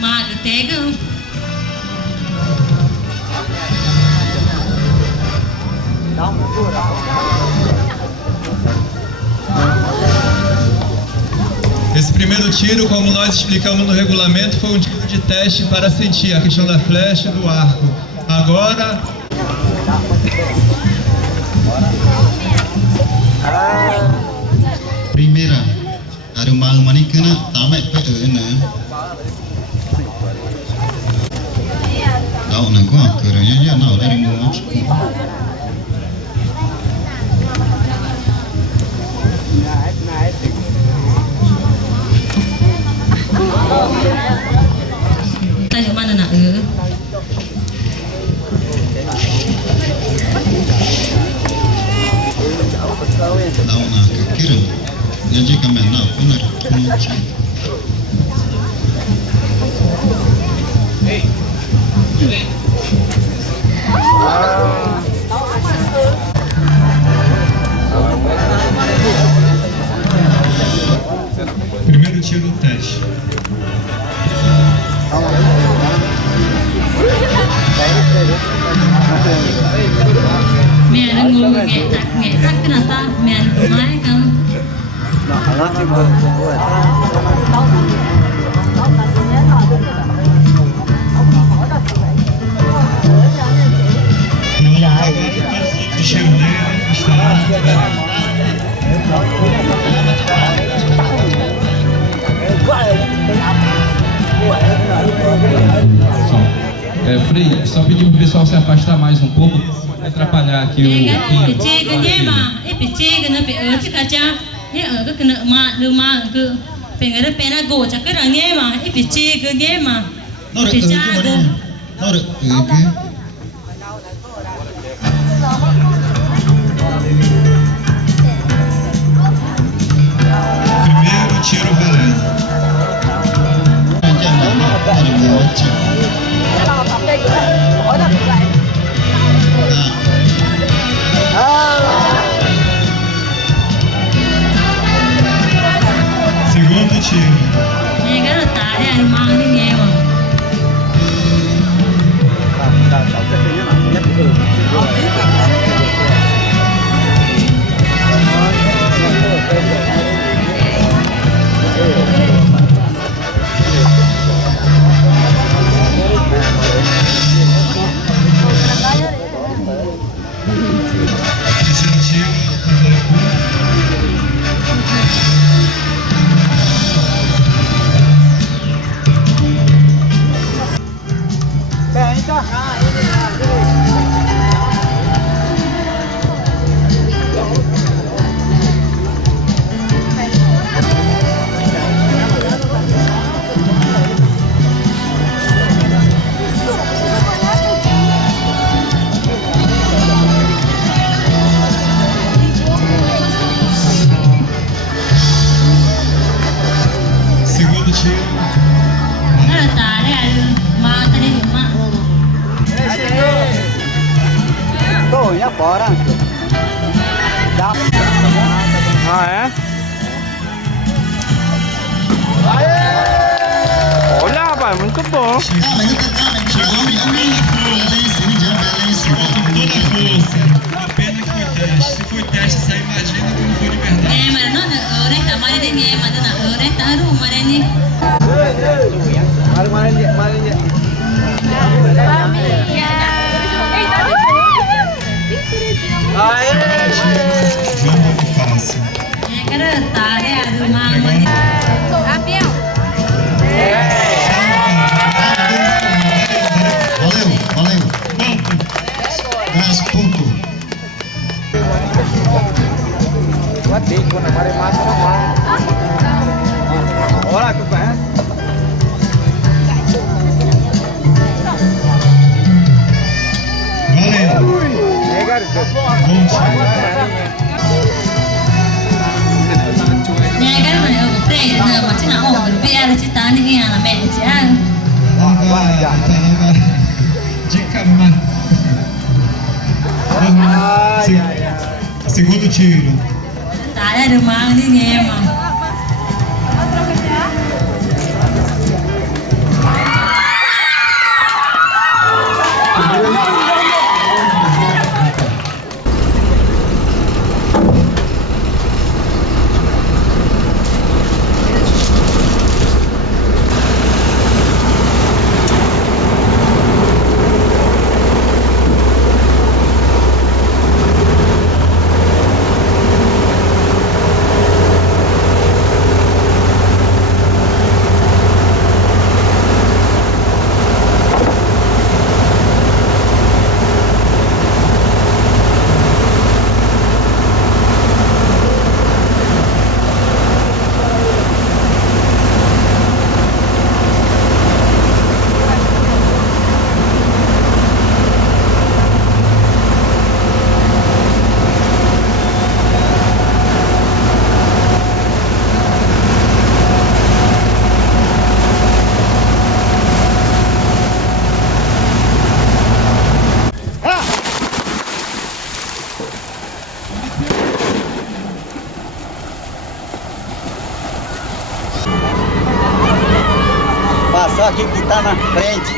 Magtega. Esse primeiro tiro, como nós explicamos no regulamento, foi um tiro de teste para sentir a questão da flecha e do arco. Agora... Primeira, ada rumah ni kena tamat na. Tahu nak kau kerana dia nak dari rumah. Tadi mana nak Tahu nak kira. Jadi kami nak benar kunci. Primeiro tiro do teste. Mẹ nó ngu nghệ tắc cái nào ta mẹ nó cũng máy không Frei, só pedir pro pessoal se afastar mais um pouco, para atrapalhar aqui o Primeiro tiro valendo. Segundo tiro. Bora. Dá. Ah, é? Olha, rapaz, muito bom. Chegou com toda a força. A pena que foi teste. Se foi teste, você imagina como foi de verdade. Mas não, orang tak mana ni, mana nak orang tak ru mana ni. Jogo fácil. Valeu. 10 pontos. Olha que vai. Valeu. Bom tiro. Nhà cái này ở đây giờ mà chứ nào ổn được bia là chứ ta đi nghe là mẹ chứ. Dica má. Segundo tiro. Tá ra được mang đi nghe mà. pessoa aqui que está na frente.